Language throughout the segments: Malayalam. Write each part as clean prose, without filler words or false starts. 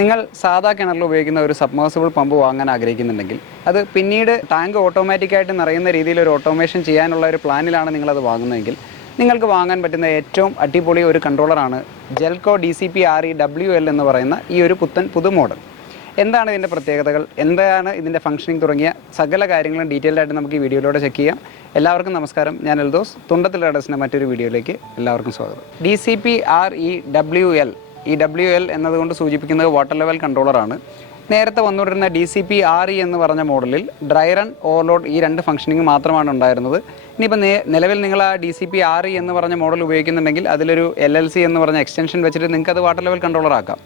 നിങ്ങൾ സാധാ കിണറിൽ ഉപയോഗിക്കുന്ന ഒരു സബ്മേർസിബിൾ പമ്പ് വാങ്ങാൻ ആഗ്രഹിക്കുന്നുണ്ടെങ്കിൽ അത് പിന്നീട് ടാങ്ക് ഓട്ടോമാറ്റിക്കായിട്ട് നിറയുന്ന രീതിയിൽ ഒരു ഓട്ടോമേഷൻ ചെയ്യാനുള്ള ഒരു പ്ലാനിലാണ് നിങ്ങളത് വാങ്ങുന്നതെങ്കിൽ നിങ്ങൾക്ക് വാങ്ങാൻ പറ്റുന്ന ഏറ്റവും അടിപൊളി ഒരു കൺട്രോളറാണ് ജെൽകോ DCP-RE-WL എന്ന് പറയുന്ന ഈ ഒരു പുതു മോഡൽ. എന്താണ് ഇതിൻ്റെ പ്രത്യേകതകൾ, എന്താണ് ഇതിൻ്റെ ഫംഗ്ഷനിങ് തുടങ്ങിയ സകല കാര്യങ്ങളും ഡീറ്റെയിൽഡ് ആയിട്ട് നമുക്ക് ഈ വീഡിയോയിലൂടെ ചെക്ക് ചെയ്യാം. എല്ലാവർക്കും നമസ്കാരം, ഞാൻ എൽദോസ്. തുണ്ടത്തിൽ റഡേഴ്സിൻ്റെ മറ്റൊരു വീഡിയോയിലേക്ക് എല്ലാവർക്കും സ്വാഗതം. DCP-RE-WL, ഈ WL എന്നതുകൊണ്ട് സൂചിപ്പിക്കുന്നത് വാട്ടർ ലെവൽ കൺട്രോളറാണ്. നേരത്തെ വന്നുകൊണ്ടിരുന്ന DCP-RE എന്ന് പറഞ്ഞ മോഡലിൽ ഡ്രൈ റൺ, ഓവർലോഡ് ഈ രണ്ട് ഫംഗ്ഷനിങ് മാത്രമാണ് ഉണ്ടായിരുന്നത്. ഇനിയിപ്പോൾ നിലവിൽ നിങ്ങൾ ആ DCP-RE എന്ന് പറഞ്ഞ മോഡൽ ഉപയോഗിക്കുന്നുണ്ടെങ്കിൽ അതിലൊരു LLC എന്ന് പറഞ്ഞ എക്സ്റ്റൻഷൻ വെച്ചിട്ട് നിങ്ങൾക്ക് അത് വാട്ടർ ലെവൽ കൺട്രോളർ ആക്കാം.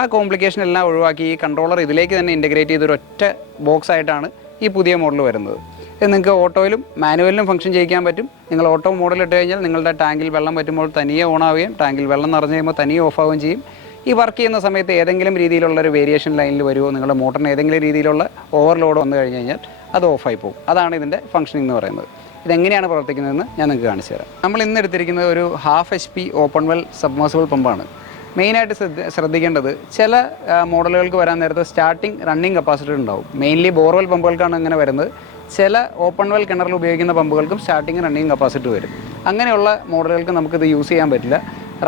ആ കോംപ്ലിക്കേഷൻ എല്ലാം ഒഴിവാക്കി ഈ കൺട്രോളർ ഇതിലേക്ക് തന്നെ ഇൻറ്റഗ്രേറ്റ് ചെയ്തൊരു ഒറ്റ ബോക്സ് ആയിട്ടാണ് ഈ പുതിയ മോഡൽ വരുന്നത്. ഇത് നിങ്ങൾക്ക് ഓട്ടോയിലും മാനുവലിലും ഫംഗ്ഷൻ ചെയ്യിക്കാൻ പറ്റും. നിങ്ങൾ ഓട്ടോ മോഡൽ ഇട്ട് കഴിഞ്ഞാൽ നിങ്ങളുടെ ടാങ്കിൽ വെള്ളം പറ്റുമ്പോൾ തനിയെ ഓൺ ആവുകയും ടാങ്കിൽ വെള്ളം നിറഞ്ഞു കഴിയുമ്പോൾ തനിയെ ഓഫ് ആവുകയും ചെയ്യും. ഈ വർക്ക് ചെയ്യുന്ന സമയത്ത് ഏതെങ്കിലും രീതിയിലുള്ള ഒരു വേരിയേഷൻ ലൈനിൽ വരുമോ, നിങ്ങളുടെ മോട്ടറിന് ഏതെങ്കിലും രീതിയിലുള്ള ഓവർലോഡ് വന്നു കഴിഞ്ഞ് കഴിഞ്ഞാൽ അത് ഓഫായി പോകും. അതാണ് ഇതിൻ്റെ ഫംഗ്ഷനിങ് എന്ന് പറയുന്നത്. ഇതെങ്ങനെയാണ് പ്രവർത്തിക്കുന്നതെന്ന് ഞാൻ നിങ്ങൾക്ക് കാണിച്ചു തരാം. നമ്മൾ ഇന്ന് എടുത്തിരിക്കുന്നത് ഒരു 1/2 HP ഓപ്പൺ വെൽ സബ്മേർസിബിൾ പമ്പാണ്. മെയിനായിട്ട് ശ്രദ്ധിക്കേണ്ടത് ചില മോഡലുകൾക്ക് വരാൻ നേരത്ത് സ്റ്റാർട്ടിങ് റണ്ണിങ് കപ്പാസിറ്റർ ഉണ്ടാവും. മെയിൻലി ബോർവെൽ പമ്പുകൾക്കാണ് അങ്ങനെ വരുന്നത്. ചില ഓപ്പൺ വെൽ കിണറിൽ ഉപയോഗിക്കുന്ന പമ്പുകൾക്കും സ്റ്റാർട്ടിങ് റണ്ണിങ് കപ്പാസിറ്റർ വരും. അങ്ങനെയുള്ള മോഡലുകൾക്ക് നമുക്കിത് യൂസ് ചെയ്യാൻ പറ്റില്ല.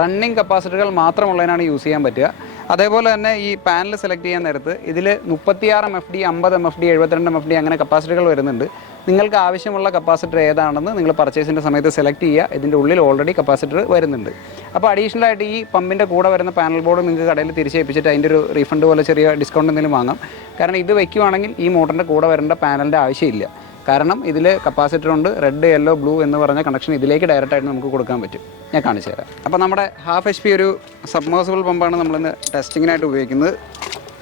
റണ്ണിങ് കപ്പാസിറ്ററുകൾ മാത്രമുള്ളതിനാണ് യൂസ് ചെയ്യാൻ പറ്റുക. അതേപോലെ തന്നെ ഈ പാനൽ സെലക്ട് ചെയ്യാൻ നേരത്ത് ഇതിൽ 36 MFD, 50 MFD, 72 MFD അങ്ങനെ കപ്പാസിറ്ററുകൾ വരുന്നുണ്ട്. നിങ്ങൾക്ക് ആവശ്യമുള്ള കപ്പാസിറ്റർ ഏതാണെന്ന് നിങ്ങൾ പർച്ചേസിൻ്റെ സമയത്ത് സെലക്ട് ചെയ്യുക. ഇതിൻ്റെ ഉള്ളിൽ ഓൾറെഡി കപ്പാസിറ്റർ വരുന്നുണ്ട്. അപ്പോൾ അഡീഷണലായിട്ട് ഈ പമ്പിൻ്റെ കൂടെ വരുന്ന പാനൽ ബോർഡ് നിങ്ങൾക്ക് കടയിൽ തിരിച്ചേൽപ്പിച്ചിട്ട് അതിൻ്റെ ഒരു റീഫണ്ട് പോലെ ചെറിയ ഡിസ്കൗണ്ട് എന്തെങ്കിലും വാങ്ങാം. കാരണം ഇത് വയ്ക്കുവാണെങ്കിൽ ഈ മോട്ടറിൻ്റെ കൂടെ വരേണ്ട പാനലിൻ്റെ ആവശ്യമില്ല. കാരണം ഇതിൽ കപ്പാസിറ്റർ ഉണ്ട്. റെഡ്, യെല്ലോ, ബ്ലൂ എന്ന് പറഞ്ഞ കണക്ഷൻ ഇതിലേക്ക് ഡയറക്റ്റായിട്ട് നമുക്ക് കൊടുക്കാൻ പറ്റും. ഞാൻ കാണിച്ചു തരാം. അപ്പോൾ നമ്മുടെ 1/2 HP ഒരു സബ്മേർസിബിൾ പമ്പാണ് നമ്മളിന്ന് ടെസ്റ്റിങ്ങിനായിട്ട് ഉപയോഗിക്കുന്നത്.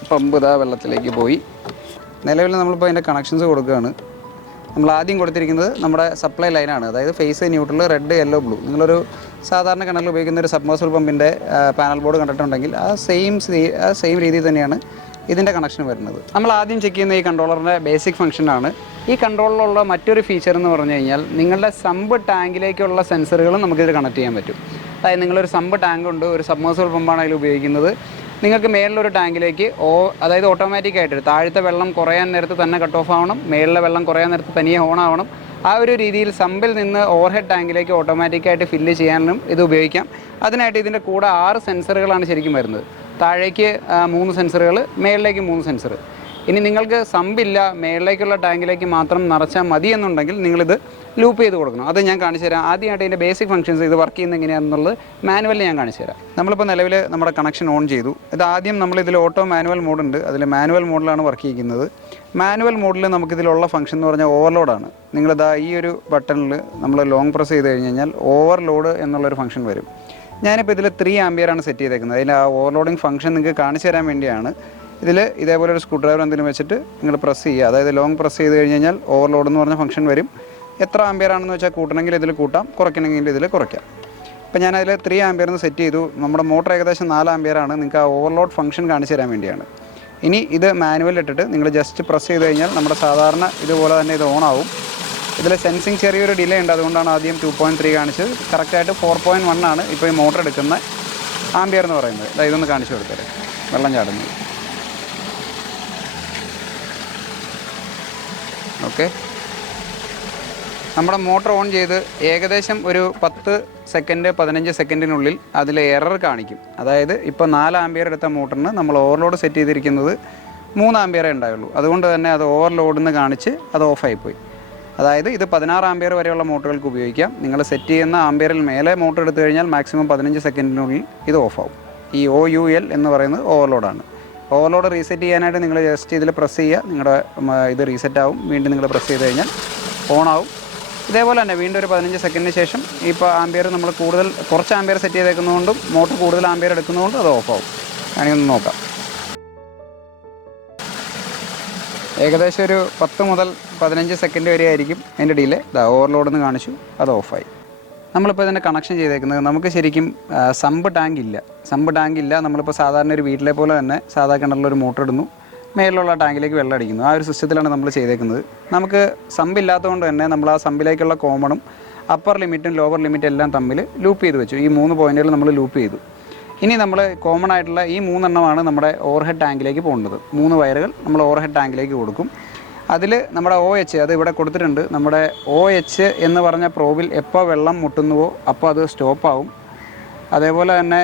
പമ്പ് ഇതാ വെള്ളത്തിലേക്ക് പോയി. നിലവിൽ നമ്മളിപ്പോൾ അതിൻ്റെ കണക്ഷൻസ് കൊടുക്കുകയാണ്. നമ്മൾ ആദ്യം കൊടുത്തിരിക്കുന്നത് നമ്മുടെ സപ്ലൈ ലൈനാണ്. അതായത് phase, neutral, red, yellow, blue. നിങ്ങളൊരു സാധാരണ കിണറിൽ ഉപയോഗിക്കുന്ന ഒരു സബ്മേർസിബിൾ പമ്പിൻ്റെ പാനൽ ബോർഡ് കണ്ടിട്ടുണ്ടെങ്കിൽ ആ സെയിം രീതിയിൽ തന്നെയാണ് ഇതിൻ്റെ കണക്ഷൻ വരുന്നത്. നമ്മൾ ആദ്യം ചെക്ക് ചെയ്യുന്ന ഈ കൺട്രോളറിൻ്റെ ബേസിക് ഫംഗ്ഷനാണ്. ഈ കൺട്രോളിലുള്ള മറ്റൊരു ഫീച്ചർ എന്ന് പറഞ്ഞു കഴിഞ്ഞാൽ നിങ്ങളുടെ സമ്പ് ടാങ്കിലേക്കുള്ള സെൻസറുകളും നമുക്കിത് കണക്ട് ചെയ്യാൻ പറ്റും. അതായത് നിങ്ങളൊരു സമ്പ് ടാങ്ക് ഉണ്ട്, ഒരു സബ്മേർസിബിൾ പമ്പാണ് അതിൽ ഉപയോഗിക്കുന്നത്. നിങ്ങൾക്ക് മേളിലൊരു ടാങ്കിലേക്ക് അതായത് ഓട്ടോമാറ്റിക്കായിട്ട് താഴത്തെ വെള്ളം കുറയാൻ നേരത്ത് തന്നെ കട്ട് ഓഫ് ആവണം, മേളിലെ വെള്ളം കുറയാൻ നേരത്ത് തനിയെ ഓൺ ആവണം. ആ ഒരു രീതിയിൽ സമ്പിൽ നിന്ന് ഓവർഹെഡ് ടാങ്കിലേക്ക് ഓട്ടോമാറ്റിക്കായിട്ട് ഫില്ല് ചെയ്യാനും ഇത് ഉപയോഗിക്കാം. അതിനായിട്ട് ഇതിൻ്റെ കൂടെ 6 സെൻസറുകളാണ് ശരിക്കും വരുന്നത്. താഴേക്ക് 3 സെൻസറുകൾ, മേളിലേക്ക് 3 സെൻസർ. ഇനി നിങ്ങൾക്ക് സമ്പില്ല, മേളിലേക്കുള്ള ടാങ്കിലേക്ക് മാത്രം നിറച്ചാൽ മതി എന്നുണ്ടെങ്കിൽ നിങ്ങളിത് ലൂപ്പ് ചെയ്ത് കൊടുക്കണം. അത് ഞാൻ കാണിച്ചു തരാം. ആദ്യമായിട്ട് ഇതിൻ്റെ ബേസിക് ഫംഗ്ഷൻസ് ഇത് വർക്ക് ചെയ്യുന്നത് എങ്ങനെയാണെന്നുള്ളത് മാനുവലിൽ ഞാൻ കാണിച്ചു തരാം. നമ്മളിപ്പോൾ നിലവിൽ നമ്മുടെ കണക്ഷൻ ഓൺ ചെയ്തു. ഇത് ആദ്യം നമ്മളിതിൽ ഓട്ടോ മാനുവൽ മോഡുണ്ട്. അതിൽ മാനുവൽ മോഡിലാണ് വർക്ക് ചെയ്യുന്നത്. മാനുവൽ മോഡിൽ നമുക്കിതിലുള്ള ഫംഗ്ഷൻ എന്ന് പറഞ്ഞാൽ ഓവർലോഡാണ്. നിങ്ങളിതാ ഈ ഒരു ബട്ടണിൽ നമ്മൾ ലോങ് പ്രസ് ചെയ്ത് കഴിഞ്ഞാൽ ഓവർലോഡ് എന്നുള്ളൊരു ഫംഗ്ഷൻ വരും. ഞാനിപ്പോൾ ഇതിൽ 3 ആംപിയറാണ് സെറ്റ് ചെയ്തേക്കുന്നത്. അതിൽ ആ ഓവർലോഡിങ് ഫംഗ്ഷൻ നിങ്ങൾക്ക് കാണിച്ചു തരാൻ വേണ്ടിയാണ്. ഇതിൽ ഇതേപോലെ ഒരു സ്ക്രൂ ഡ്രൈവർ എന്തെങ്കിലും വെച്ചിട്ട് നിങ്ങൾ പ്രസ് ചെയ്യുക. അതായത് ലോങ് പ്രസ് ചെയ്ത് കഴിഞ്ഞ് കഴിഞ്ഞാൽ ഓവർലോഡ് എന്ന് പറഞ്ഞ ഫംഗ്ഷൻ വരും. എത്ര ആംപിയറാണെന്ന് വെച്ചാൽ കൂട്ടണമെങ്കിൽ ഇതിൽ കൂട്ടാം, കുറയ്ക്കണമെങ്കിൽ ഇതിൽ കുറയ്ക്കാം. ഇപ്പോൾ ഞാനതിൽ 3 ആംപിയറിന് സെറ്റ് ചെയ്തു. നമ്മുടെ മോട്ടർ ഏകദേശം 4 ആംപിയറാണ്. നിങ്ങൾക്ക് ആ ഓവർലോഡ് ഫംഗ്ഷൻ കാണിച്ചു തരാൻ വേണ്ടിയാണ്. ഇനി ഇത് മാനുവൽ ഇട്ടിട്ട് നിങ്ങൾ ജസ്റ്റ് പ്രസ് ചെയ്ത് കഴിഞ്ഞാൽ നമ്മുടെ സാധാരണ ഇതുപോലെ തന്നെ ഇത് ഓൺ ആവും. ഇതിൽ സെൻസിങ് ചെറിയൊരു ഡിലേ ഉണ്ട്. അതുകൊണ്ടാണ് ആദ്യം 2.3 കാണിച്ചത്. കറക്റ്റായിട്ട് 4.1 ആണ് ഇപ്പോൾ ഈ മോട്ടർ എടുക്കുന്ന ആംപിയർ എന്ന് പറയുന്നത്. ഇതൊന്ന് കാണിച്ചു കൊടുത്തത് വെള്ളം ചാടുന്നത്. ഓക്കെ, നമ്മുടെ മോട്ടർ ഓൺ ചെയ്ത് ഏകദേശം ഒരു 10 സെക്കൻഡ് 15 സെക്കൻഡിനുള്ളിൽ അതിൽ എറർ കാണിക്കും. അതായത് ഇപ്പോൾ 4 ആംപിയർ എടുത്ത മോട്ടറിന് നമ്മൾ ഓവർലോഡ് സെറ്റ് ചെയ്തിരിക്കുന്നത് 3 ആംപിയറേ ഉണ്ടായുള്ളൂ. അതുകൊണ്ട് തന്നെ അത് ഓവർലോഡെന്ന് കാണിച്ച് അത് ഓഫായിപ്പോയി. അതായത് ഇത് 16 ആംപിയർ വരെയുള്ള മോട്ടറുകൾക്ക് ഉപയോഗിക്കാം. നിങ്ങൾ സെറ്റ് ചെയ്യുന്ന ആംപിയറിൽ മേലെ മോട്ടർ എടുത്തു കഴിഞ്ഞാൽ മാക്സിമം 15 സെക്കൻഡിനുള്ളിൽ ഇത് ഓഫാവും. ഈ OUL എന്ന് പറയുന്നത് ഓവർലോഡാണ്. ഓവർലോഡ് റീസെറ്റ് ചെയ്യാനായിട്ട് നിങ്ങൾ ജസ്റ്റ് ഇതിൽ പ്രസ് ചെയ്യുക. നിങ്ങളുടെ ഇത് റീസെറ്റ് ആവും. വീണ്ടും നിങ്ങൾ പ്രസ് ചെയ്ത് കഴിഞ്ഞാൽ ഓൺ ആവും. ഇതേപോലെ തന്നെ വീണ്ടും ഒരു 15 സെക്കൻഡിന് ശേഷം ഇപ്പോൾ ആംപിയർ നമ്മൾ കുറച്ച് ആംപിയർ സെറ്റ് ചെയ്തേക്കുന്നതുകൊണ്ടും മോട്ടർ കൂടുതൽ ആംപിയർ എടുക്കുന്നതുകൊണ്ടും അത് ഓഫാവും. ഞാനിതൊന്ന് നോക്കാം. ഏകദേശം ഒരു 10 മുതൽ 15 സെക്കൻഡ് വരെ ആയിരിക്കും അതിൻ്റെ ഡിലേ. ഓവർലോഡെന്ന് കാണിച്ചു, അത് ഓഫായി. നമ്മളിപ്പോൾ ഇതിൻ്റെ കണക്ഷൻ ചെയ്തേക്കുന്നത് നമുക്ക് ശരിക്കും സമ്പ് ടാങ്ക് ഇല്ല. നമ്മളിപ്പോൾ സാധാരണ ഒരു വീട്ടിലെ പോലെ തന്നെ സാധാ കിണറിലൊരു മോട്ടർ ഇടുന്നു, മേളിലുള്ള ടാങ്കിലേക്ക് വെള്ളം അടിക്കുന്നു. ആ ഒരു സിസ്റ്റത്തിലാണ് നമ്മൾ ചെയ്തേക്കുന്നത്. നമുക്ക് സമ്പില്ലാത്തതുകൊണ്ട് തന്നെ നമ്മൾ ആ സമ്പിലേക്കുള്ള കോമണും അപ്പർ ലിമിറ്റും ലോവർ ലിമിറ്റും എല്ലാം തമ്മിൽ ലൂപ്പ് ചെയ്ത് വെച്ചു. ഈ 3 പോയിൻറ്റുകൾ നമ്മൾ ലൂപ്പ് ചെയ്തു. ഇനി നമ്മൾ കോമൺ ആയിട്ടുള്ള ഈ 3 എണ്ണമാണ് നമ്മുടെ ഓവർഹെഡ് ടാങ്കിലേക്ക് പോകേണ്ടത്. 3 വയറുകൾ നമ്മൾ ഓവർഹെഡ് ടാങ്കിലേക്ക് കൊടുക്കും. അതിൽ നമ്മുടെ OH അത് ഇവിടെ കൊടുത്തിട്ടുണ്ട്. നമ്മുടെ OH എന്ന് പറഞ്ഞ പ്രോബിൽ എപ്പോൾ വെള്ളം മുട്ടുന്നുവോ അപ്പോൾ അത് സ്റ്റോപ്പാവും. അതേപോലെ തന്നെ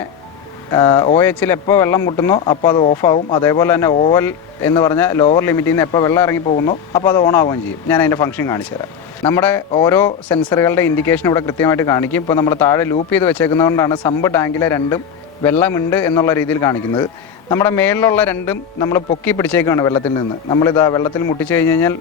OHൽ എപ്പോൾ വെള്ളം മുട്ടുന്നോ അപ്പോൾ അത് ഓഫാവും. അതേപോലെ തന്നെ OL എന്ന് പറഞ്ഞ ലോവർ ലിമിറ്റിൽ നിന്ന് എപ്പോൾ വെള്ളം ഇറങ്ങി പോകുന്നു അപ്പോൾ അത് ഓൺ ആവുകയും ചെയ്യും. ഞാൻ അതിൻ്റെ ഫംഗ്ഷൻ കാണിച്ചു തരാം. നമ്മുടെ ഓരോ സെൻസറുകളുടെ ഇൻഡിക്കേഷൻ ഇവിടെ കൃത്യമായിട്ട് കാണിക്കും. ഇപ്പോൾ നമ്മൾ താഴെ ലൂപ്പ് ചെയ്ത് വെച്ചേക്കുന്നതുകൊണ്ടാണ് സമ്പ് ടാങ്കിലെ രണ്ടും വെള്ളമുണ്ട് എന്നുള്ള രീതിയിൽ കാണിക്കുന്നത്. നമ്മുടെ മേളിലുള്ള രണ്ടും നമ്മൾ പൊക്കി പിടിച്ചേക്കാണ് വെള്ളത്തിൽ നിന്ന്. നമ്മളിതാ വെള്ളത്തിൽ മുട്ടിച്ച് കഴിഞ്ഞ് കഴിഞ്ഞാൽ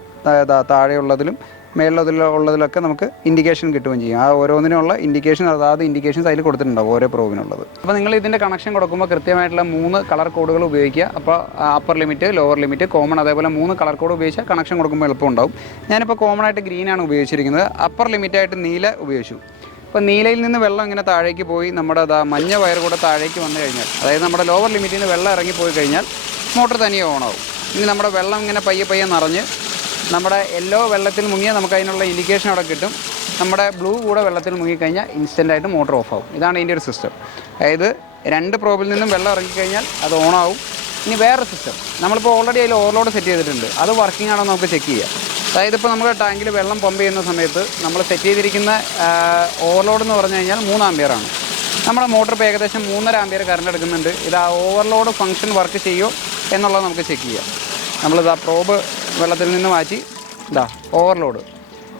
താഴെയുള്ളതിലും മേളിലുള്ളതിലൊക്കെ നമുക്ക് ഇൻഡിക്കേഷൻ കിട്ടുകയും ചെയ്യും. ആ ഓരോന്നിനുള്ള ഇൻഡിക്കേഷൻ അതാത് ഇൻഡിക്കേഷൻസ് അതിൽ കൊടുത്തിട്ടുണ്ടാവും ഓരോ പ്രോബിനുള്ളത്. അപ്പോൾ നിങ്ങൾ ഇതിൻ്റെ കണക്ഷൻ കൊടുക്കുമ്പോൾ കൃത്യമായിട്ടുള്ള 3 കളർ കോഡുകൾ ഉപയോഗിക്കുക. അപ്പോൾ upper limit, lower limit, common, അതേപോലെ 3 കളർ കോഡ് ഉപയോഗിച്ചാൽ കണക്ഷൻ കൊടുക്കുമ്പോൾ എളുപ്പമുണ്ടാവും. ഞാനിപ്പോൾ കോമൺ ആയിട്ട് ഗ്രീനാണ് ഉപയോഗിച്ചിരിക്കുന്നത്. അപ്പർ ലിമിറ്റായിട്ട് നീല ഉപയോഗിച്ചു. അപ്പോൾ നീലയിൽ നിന്ന് വെള്ളം ഇങ്ങനെ താഴേക്ക് പോയി നമ്മുടെ മഞ്ഞ വയർ കൂടെ താഴേക്ക് വന്നു കഴിഞ്ഞാൽ, അതായത് നമ്മുടെ ലോവർ ലിമിറ്റിൽ നിന്ന് വെള്ളം ഇറങ്ങിപ്പോയി കഴിഞ്ഞാൽ മോട്ടർ തനിയെ ഓണാവും. ഇനി നമ്മുടെ വെള്ളം ഇങ്ങനെ പയ്യെ നിറഞ്ഞ് നമ്മുടെ യെല്ലോ വെള്ളത്തിൽ മുങ്ങിയാൽ നമുക്ക് അതിനുള്ള ഇൻഡിക്കേഷൻ അവിടെ കിട്ടും. നമ്മുടെ ബ്ലൂ കൂടെ വെള്ളത്തിൽ മുങ്ങിക്കഴിഞ്ഞാൽ ഇൻസ്റ്റൻ്റായിട്ട് മോട്ടർ ഓഫാവും. ഇതാണ് ഇതിൻ്റെ ഒരു സിസ്റ്റം. അതായത് 2 പ്രോബിൽ നിന്നും വെള്ളം ഇറങ്ങിക്കഴിഞ്ഞാൽ അത് ഓണാവും. ഇനി വേറെ സിസ്റ്റം നമ്മളിപ്പോൾ ഓൾറെഡി അതിൽ ഓവർലോഡ് സെറ്റ് ചെയ്തിട്ടുണ്ട്. അത് വർക്കിംഗ് ആണോ നമുക്ക് ചെക്ക് ചെയ്യാം. അതായത് ഇപ്പോൾ നമ്മൾ ടാങ്കിൽ വെള്ളം പമ്പ് ചെയ്യുന്ന സമയത്ത് നമ്മൾ സെറ്റ് ചെയ്തിരിക്കുന്ന ഓവർലോഡ് എന്ന് പറഞ്ഞു കഴിഞ്ഞാൽ 3 ആമ്പിയറാണ്. നമ്മുടെ മോട്ടർ ഇപ്പോൾ ഏകദേശം 3.5 ആമ്പിയർ കറണ്ട് എടുക്കുന്നുണ്ട്. ഇത് ആ ഓവർലോഡ് ഫംഗ്ഷൻ വർക്ക് ചെയ്യുമോ എന്നുള്ളത് നമുക്ക് ചെക്ക് ചെയ്യാം. നമ്മളിതാ പ്രോബ് വെള്ളത്തിൽ നിന്ന് മാറ്റി ഓവർലോഡ്.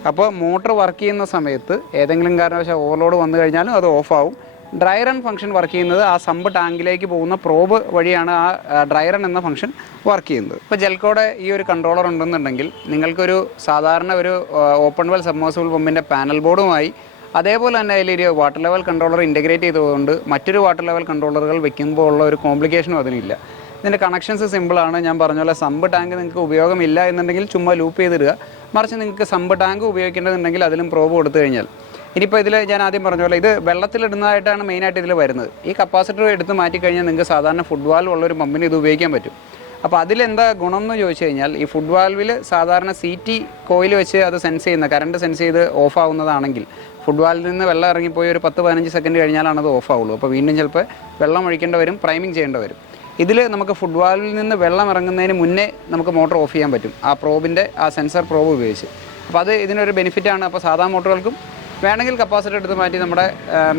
അപ്പോൾ മോട്ടർ വർക്ക് ചെയ്യുന്ന സമയത്ത് ഏതെങ്കിലും കാരണവശാൽ ഓവർലോഡ് വന്നു കഴിഞ്ഞാലും അത് ഓഫാവും. ഡ്രൈ റൺ ഫംഗ്ഷൻ വർക്ക് ചെയ്യുന്നത് ആ സമ്പ് ടാങ്കിലേക്ക് പോകുന്ന പ്രോബ് വഴിയാണ് ആ ഡ്രൈ റൺ എന്ന ഫംഗ്ഷൻ വർക്ക് ചെയ്യുന്നത്. ഇപ്പോൾ ജെൽക്കോയുടെ ഈ ഒരു കൺട്രോളർ ഉണ്ടെന്നുണ്ടെങ്കിൽ നിങ്ങൾക്കൊരു സാധാരണ ഒരു ഓപ്പൺ വെൽ സബ്മേഴ്സിബിൾ പമ്പിൻ്റെ പാനൽ ബോർഡുമായി അതേപോലെ തന്നെ അതിലൊരു വാട്ടർ ലെവൽ കൺട്രോളർ ഇൻ്റഗ്രേറ്റ് ചെയ്തുകൊണ്ട് മറ്റൊരു വാട്ടർ ലെവൽ കൺട്രോളറുകൾ വെക്കുമ്പോൾ ഉള്ള ഒരു കോംപ്ലിക്കേഷനും അതിനില്ല. ഇതിൻ്റെ കണക്ഷൻസ് സിമ്പിളാണ്. ഞാൻ പറഞ്ഞ പോലെ സമ്പ് ടാങ്ക് നിങ്ങൾക്ക് ഉപയോഗമില്ല എന്നുണ്ടെങ്കിൽ ചുമ്മാ ലൂപ്പ് ചെയ്തിടുക. മറിച്ച് നിങ്ങൾക്ക് സമ്പ് ടാങ്ക് ഉപയോഗിക്കേണ്ടതുണ്ടെങ്കിൽ അതിലും പ്രോബ് കൊടുത്തു കഴിഞ്ഞാൽ, ഇനിയിപ്പോൾ ഇതിൽ ഞാൻ ആദ്യം പറഞ്ഞ പോലെ ഇത് വെള്ളത്തിലിടുന്നതായിട്ടാണ് മെയിനായിട്ട് ഇതിൽ വരുന്നത്. ഈ കപ്പാസിറ്റർ എടുത്ത് മാറ്റിക്കഴിഞ്ഞാൽ നിങ്ങൾക്ക് സാധാരണ ഫുഡ് വാൽവ് ഉള്ളൊരു പമ്പിന് ഇത് ഉപയോഗിക്കാൻ പറ്റും. അപ്പോൾ അതിലെന്താ ഗുണം എന്ന് ചോദിച്ചു കഴിഞ്ഞാൽ, ഈ ഫുഡ് വാൽവിൽ സാധാരണ CT കോയിൽ വെച്ച് അത് സെൻസ് ചെയ്യുന്ന കറണ്ട് സെൻസ് ചെയ്ത് ഓഫ് ആവുന്നതാണെങ്കിൽ ഫുഡ് വാൽവിൽ നിന്ന് വെള്ളം ഇറങ്ങിപ്പോയി ഒരു 10-15 സെക്കൻഡ് കഴിഞ്ഞാലാണ് അത് ഓഫ് ആവുള്ളൂ. അപ്പോൾ വീണ്ടും ചിലപ്പോൾ വെള്ളം ഒഴിക്കേണ്ടി വരും, പ്രൈമിങ് ചെയ്യേണ്ടി വരും. ഇതിൽ നമുക്ക് ഫുഡ് വാൽവിൽ നിന്ന് വെള്ളം ഇറങ്ങുന്നതിന് മുന്നേ നമുക്ക് മോട്ടർ ഓഫ് ചെയ്യാൻ പറ്റും ആ പ്രോബിൻ്റെ ആ സെൻസർ പ്രോബ് ഉപയോഗിച്ച്. അപ്പോൾ അത് ഇതിനൊരു ബെനിഫിറ്റാണ്. അപ്പോൾ സാധാരണ മോട്ടറുകൾക്കും വേണമെങ്കിൽ കപ്പാസിറ്റർ എടുത്ത് മാറ്റി നമ്മുടെ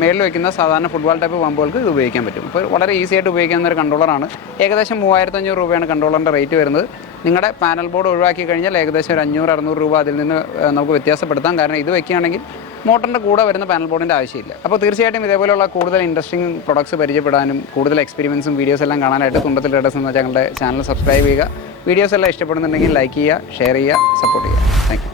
മേളിൽ വയ്ക്കുന്ന സാധാരണ ഫുഡ് വാൽ ടൈപ്പ് പമ്പുകൾക്ക് ഇത് ഉപയോഗിക്കാൻ പറ്റും. അപ്പോൾ വളരെ ഈസി ആയിട്ട് ഉപയോഗിക്കുന്ന ഒരു കൺട്രോളറാണ്. ഏകദേശം 3500 രൂപയാണ് കൺട്രോളറിൻ്റെ റേറ്റ് വരുന്നത്. നിങ്ങളുടെ പാനൽ ബോർഡ് ഒഴിവാക്കി കഴിഞ്ഞാൽ ഏകദേശം ഒരു 500-600 രൂപ അതിൽ നിന്ന് നമുക്ക് വ്യത്യാസപ്പെടുത്താം. കാരണം ഇത് വയ്ക്കുകയാണെങ്കിൽ മോട്ടറിൻ്റെ കൂടെ വരുന്ന പാനൽ ബോർഡിൻ്റെ ആവശ്യമില്ല. അപ്പോൾ തീർച്ചയായിട്ടും ഇതേപോലെയുള്ള കൂടുതൽ ഇൻട്രസ്റ്റിംഗ് പ്രൊഡക്ട്സ് പരിചയപ്പെടാനും കൂടുതൽ എക്സ്പീരിയൻസും വീഡിയോസ് എല്ലാം കാണാനായിട്ട് തുണ്ടത്തിൽ റേഡേഴ്സ് എന്ന ഞങ്ങളുടെ ചാനൽ സബ്സ്ക്രൈബ് ചെയ്യുക. വീഡിയോസ് എല്ലാം ഇഷ്ടപ്പെടുന്നുണ്ടെങ്കിൽ ലൈക്ക് ചെയ്യുക, ഷെയർ ചെയ്യുക, സപ്പോർട്ട് ചെയ്യുക. Thank you.